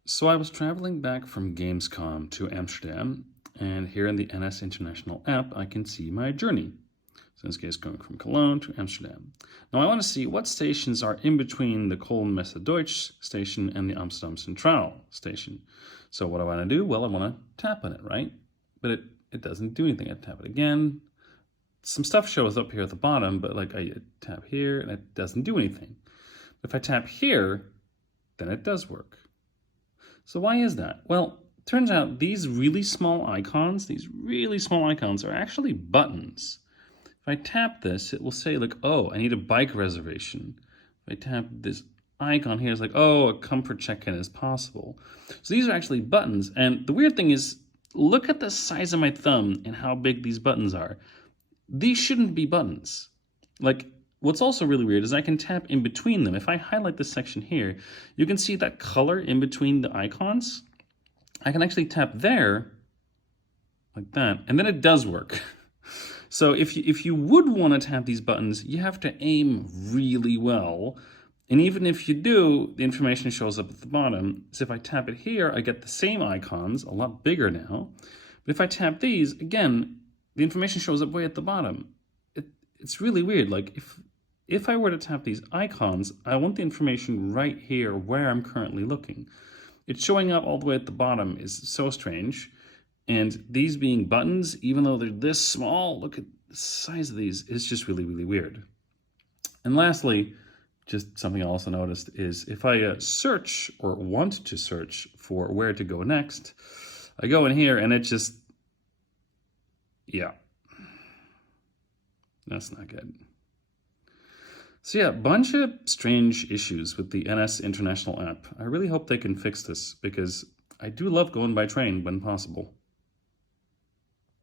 So I was traveling back from Gamescom to Amsterdam, and here in the NS International app, I can see my journey. So in this case, going from Cologne to Amsterdam. Now I want to see what stations are in between the Cologne Messe Deutsch station and the Amsterdam Centraal station. So what I want to do? Well, I want to tap on it, right? But it doesn't do anything. I tap it again. Some stuff shows up here at the bottom, but like I tap here and it doesn't do anything. If I tap here, then it does work. So why is that? Well, turns out these really small icons, are actually buttons. If I tap this, it will say like, oh, I need a bike reservation. If I tap this icon here, it's like, oh, a comfort check-in is possible. So these are actually buttons. And the weird thing is, look at the size of my thumb and how big these buttons are. These shouldn't be buttons. Like, what's also really weird is I can tap in between them. If I highlight this section here, you can see that color in between the icons. I can actually tap there, like that, and then it does work. So if you would want to tap these buttons, you have to aim really well. And even if you do, the information shows up at the bottom. So if I tap it here, I get the same icons, a lot bigger now. But if I tap these, again, the information shows up way at the bottom. It's really weird. Like if I were to tap these icons, I want the information right here where I'm currently looking. It's showing up all the way at the bottom is so strange. And these being buttons, even though they're this small, look at the size of these, it's just really, really weird. And lastly, just something I also noticed is if I search or want to search for where to go next, I go in here and it just, yeah, that's not good. So yeah, a bunch of strange issues with the NS International app. I really hope they can fix this because I do love going by train when possible.